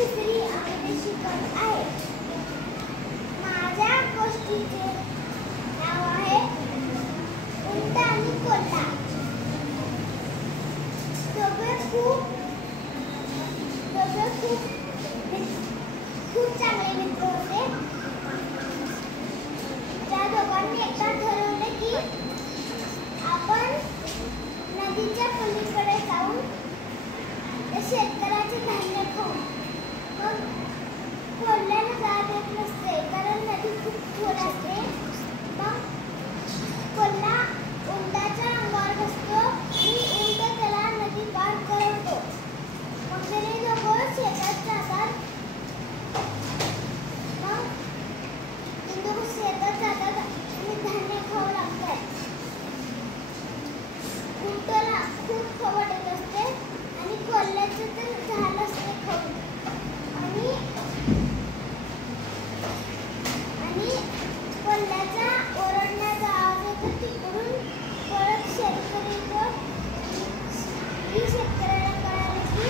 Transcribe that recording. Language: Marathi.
तिसरी अंगठी शिकत आहे. माझ्या गोष्टीचे नाव आहे उंट आणि कोल्हा. दोघे खूप चांगले मित्र होते. त्या दोघांनी एकदा ठरवले की आपण नदीच्या पलीकडे जाऊन शेतकऱ्याचे धान्य खाऊ. मग कोल्ह्याला जात येत नसते कारण नदी खूप खोल असते. मग कोल्हा उंटाच्या अंगावर बसतो आणि उंट त्याला नदी पार करवतो. मग ते दोघं शेतात जातात. मग ते दोघं शेतात जातात आणि धान्य खाऊ लागतात. उंटाला खूप खवट येत असते आणि कोल्ह्याचं तर झालं असते खाऊन. आणि कोल्ह्याचा ओरडण्याचा आवाज येतो तिकडून. परत शेतकऱ्याला कळाले की